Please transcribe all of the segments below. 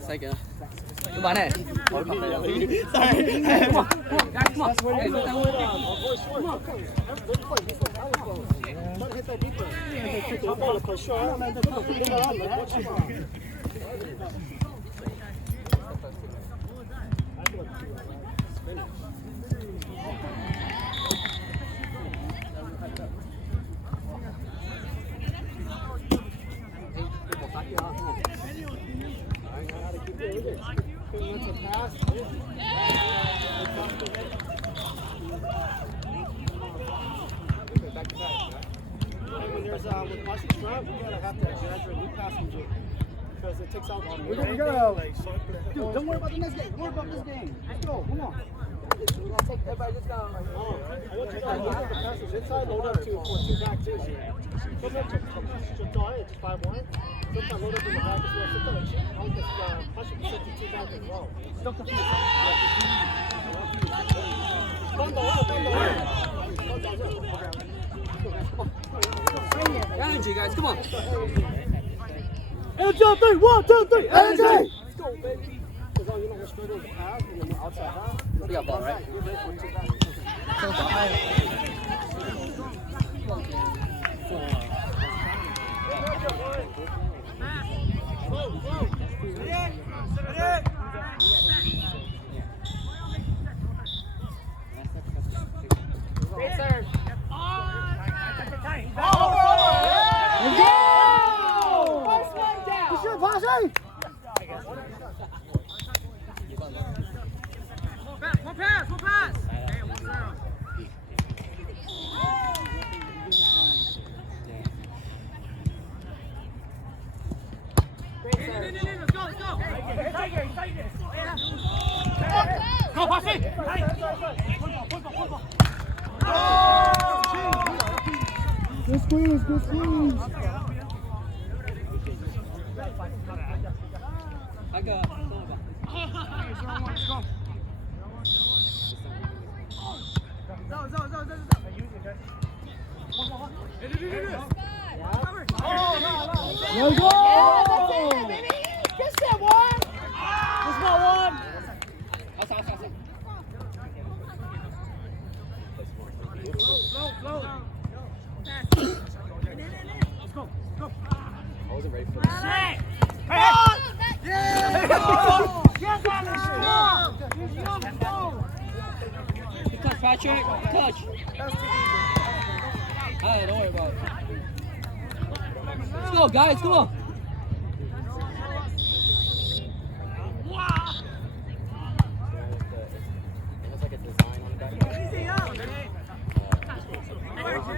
Second. Come on, hey. Sorry. Come on. Come on. Hey, look that way. When there's with Washington front, we gotta have to exaggerate new passenger because it takes out. We gotta dude, don't worry about the next game. Worry about this game. Let's go. Come on. Everybody just go. I want you to load up the passengers inside, load up to 4-2 back too. Sometimes it's 5-1. Sometimes load up in the back as well. Sometimes I would just possibly set the 2 back as well. Don't confuse it. Energy, guys, come on. Energy on 3, 1, 2, 3, energy! Let's go, baby. Because all you know, we're straight over the pass, and then we're outside half. We got ball, right? Great serve. First one down. You should pass it. One pass. Great serve. Let's go. Go, pass it. Good squeeze, good squeeze. I got. Let's go. Let's go! Yeah, that's it, baby! Just that one! Just that one! Slow. Let's go. I wasn't ready for this. Hey! Good touch, Patrick. Good touch. Alright, don't worry about it. Let's go, guys. Come on.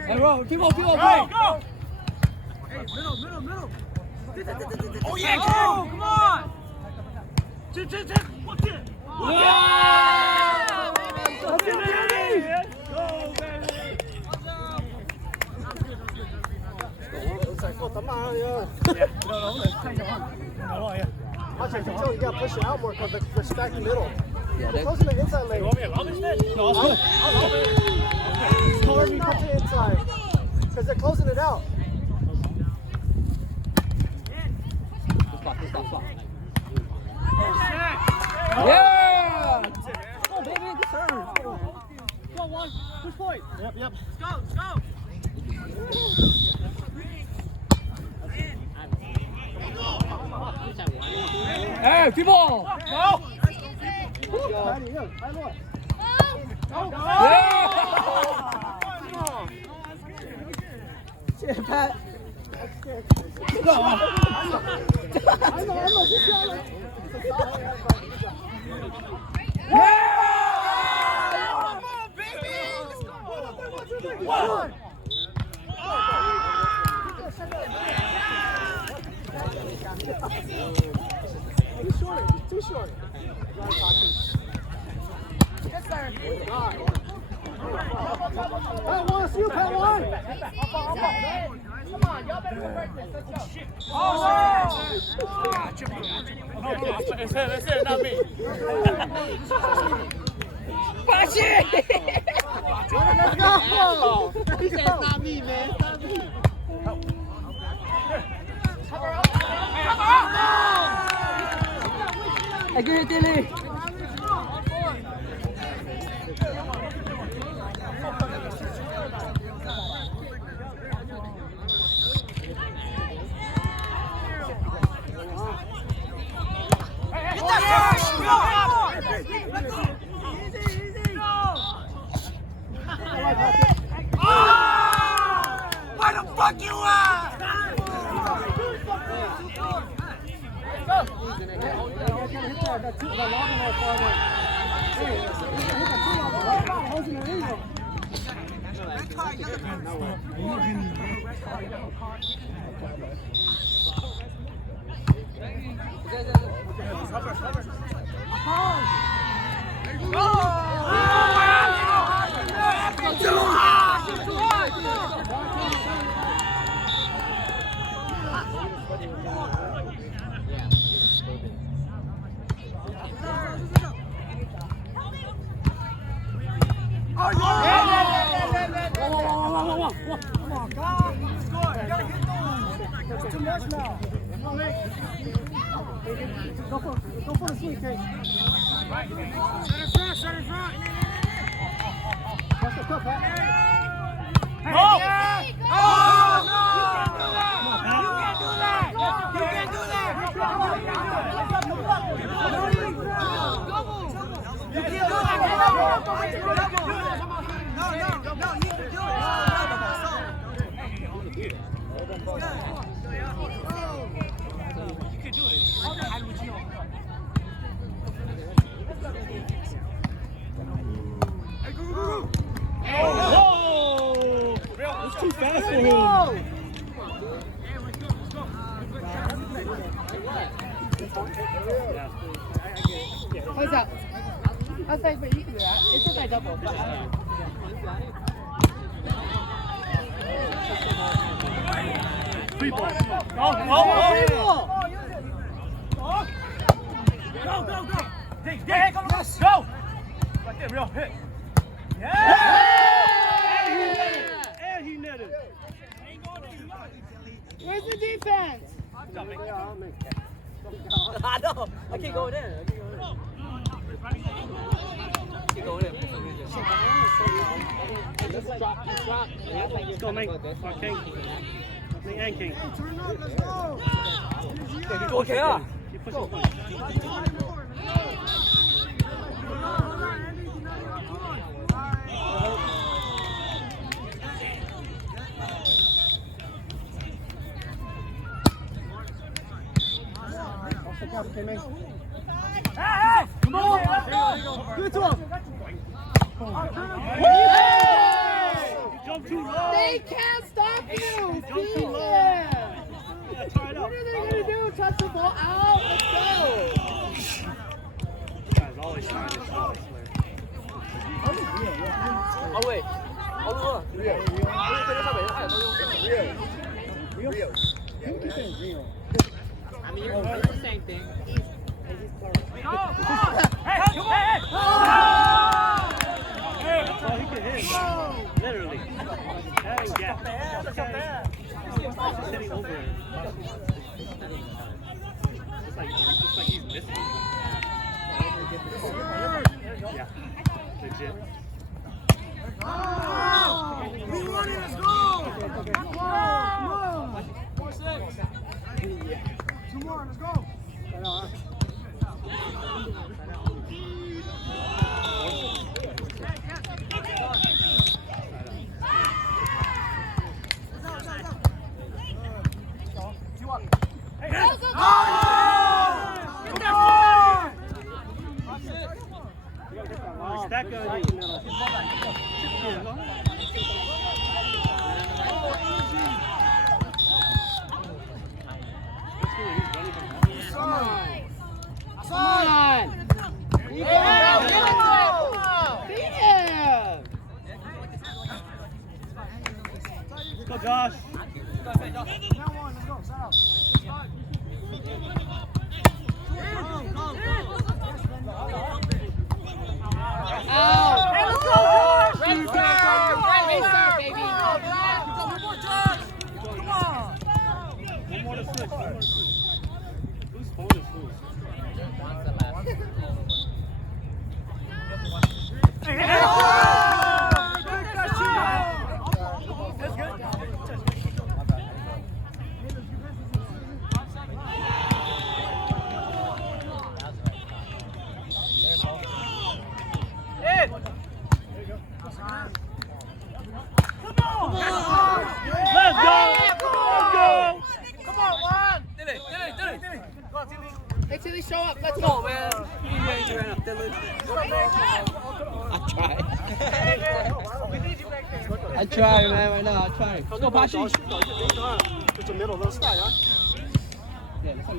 Hey, bro, keep on, Go! Hey, middle. Oh, yeah, go! Come on! Chip. Watch it! Yeah! Go, baby! You gotta push it out more because they're stacked in the middle. Yeah, They're closing the inside lane. You want me to love it? No, I'll love it. It's closing not to the inside because they're closing it out. Stop. Yeah! Oh, baby, good turn. Go, one. Push point. Yep. Let's go! Hey, people! Go! Yeah! Shit, Pat. I know. Too short. Yes, sir. Pat one, see you, Pat one. Come on, y'all better work this. Let's go. That's it, not me. Watch it! Let's go. He said it's not me, man. It's not me. Cover up! I get it, Dilly. Where the fuck you at? Too much now. Go for the sweep, Kate. Set in front. That's the cup, huh? No! You can't do that! You can't do that! You can't do that! No, you can do It's too fast for him. What's up? I'll say for you. It's okay, double. Free ball. Go! Dig, go! Right there, real hit. Yeah! And he netted. Where's the defense? I know. I can't go in there. Keep going in. Let's go, Ming. King. Ming and King. Okay, ah. Keep pushing point. Hey! Come on! Give it to him. Jump too low. They can't stop you. Jump too See low. it. Yeah, try it What up. are they gonna do? Touch the ball out. Let's go. This guy's always trying to show, I swear. Oh, wait. Oh, look. I mean, it's the same thing. Hey! That's all he can hit. Literally. That ain't gap. This guy is sitting over it. It's like he's missing. Yeah. Legit. We won it, let's go! Come on! 4-6. 2 more, let's go! Stack on you. Come on. Beat him. Go, Josh. Out. Red serve, baby. One more to switch. Whose phone is whose? Tilly, show up. Let's Come on, go. man. You ain't doing enough, Dylan. I try, man. Right now, I try. Let's go, Pashi. 就准备了都晒啊。 Yeah, let's go.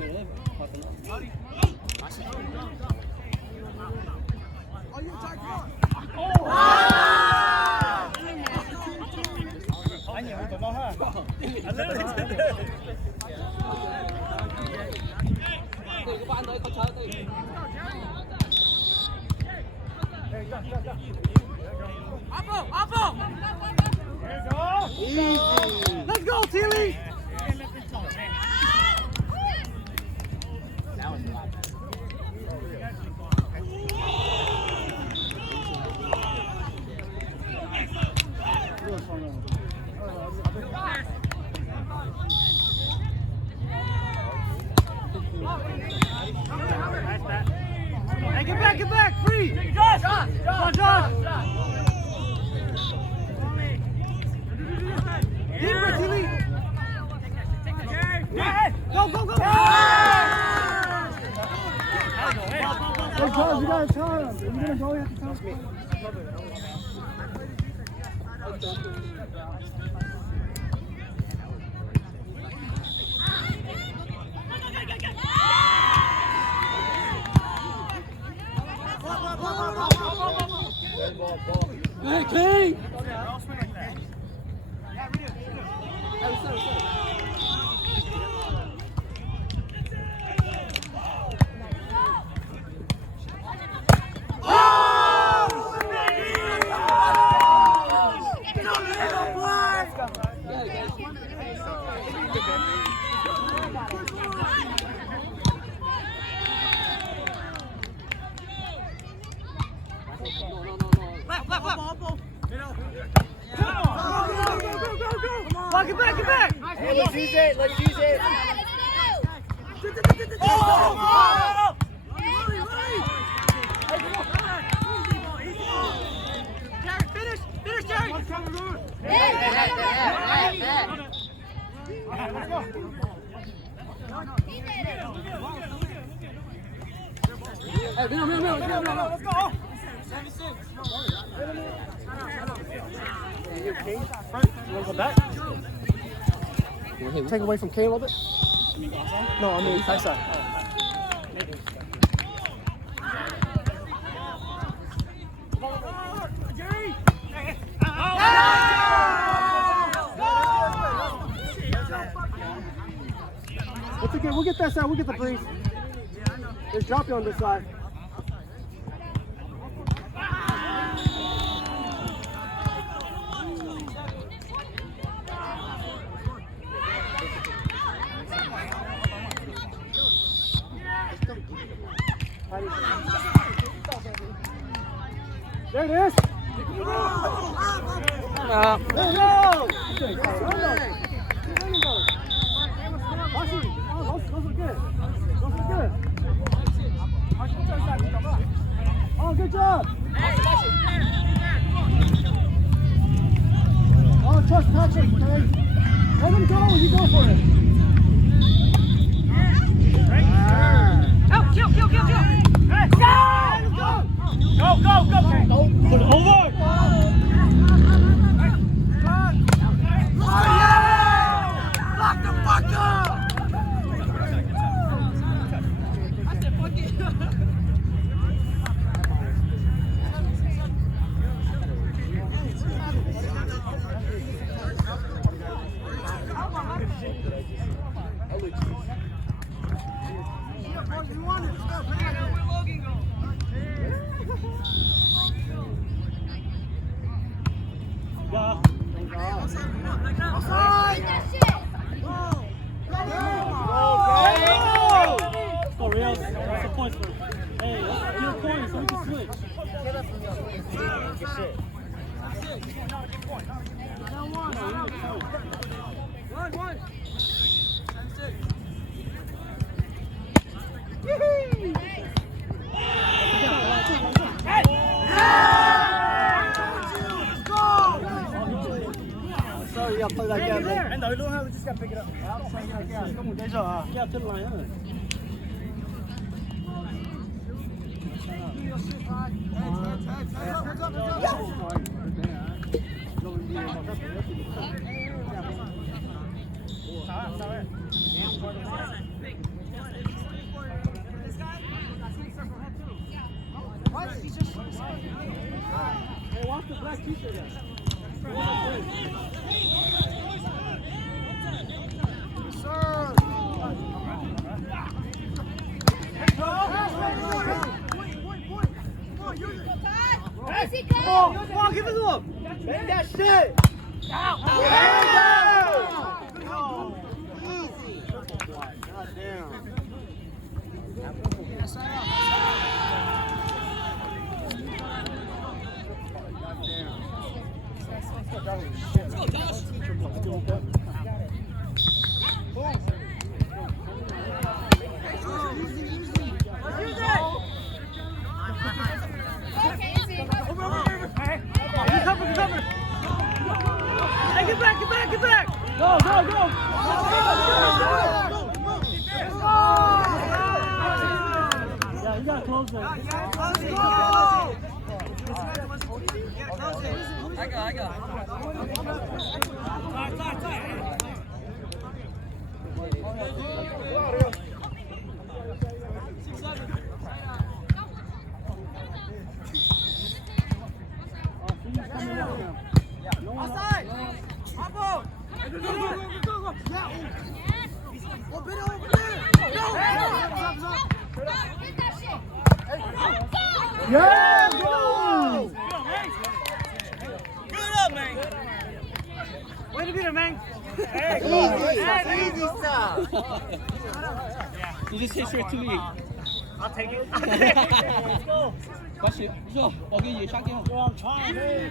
Let's go, Tilly. Hey, get back, free! Josh! Josh! Deeper, Tilly! Go! Hey, Charles, you gotta tell him. If you're gonna go, you have to tell me. Hey, King! Get back! Hey, let's use it. Finish, Jerry! Hey, Let's go! Take away from Kane a little bit? No, I mean backside. It's okay, we'll get that side, we'll get the breeze. There's drop you on this side. There it is. There you go. Oh, good job. Oh, trust Patrick. Okay? Let him go. You go for it. Kill! Hey, go! Go! Put it over! Lock the fuck up! Sorry, you gotta play that gap. I know, you don't have to just gotta pick it up. Gap to the line, huh? Hey, watch the black t-shirt there. Sir. Come on, give it to him. Make that shit. Easy. God damn. Hey, get back! Go, go, go! Yeah, you gotta close it. I got. Outside! Bravo! Go! Open it over there! Yeah, go! Good up, man! Way to be there, man! Easy stuff. You just hit straight to me. I'll take it. Let's go! 快去，说，我给你杀掉。 I'm trying, man.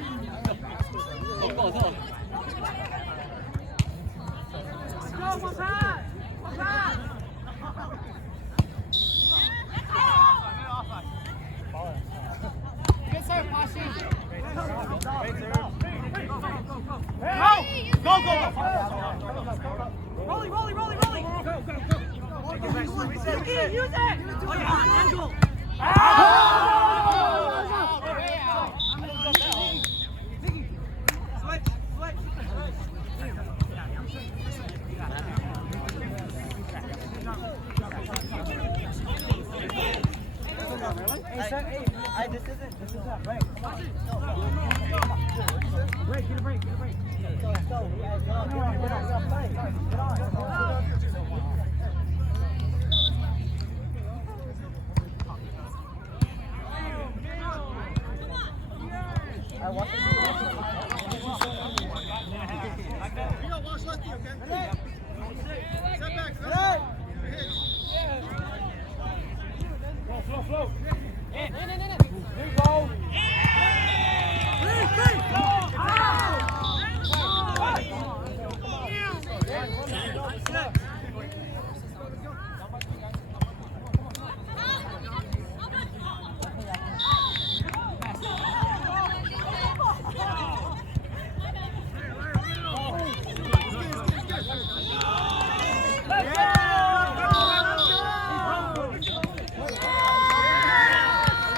我走。 Go, one pass! One pass! Good serve, Pashi. Rolly! Use it! Oh, yeah, angle! Switch! Hey, this isn't break. Break, get a break. Let's go. Get on.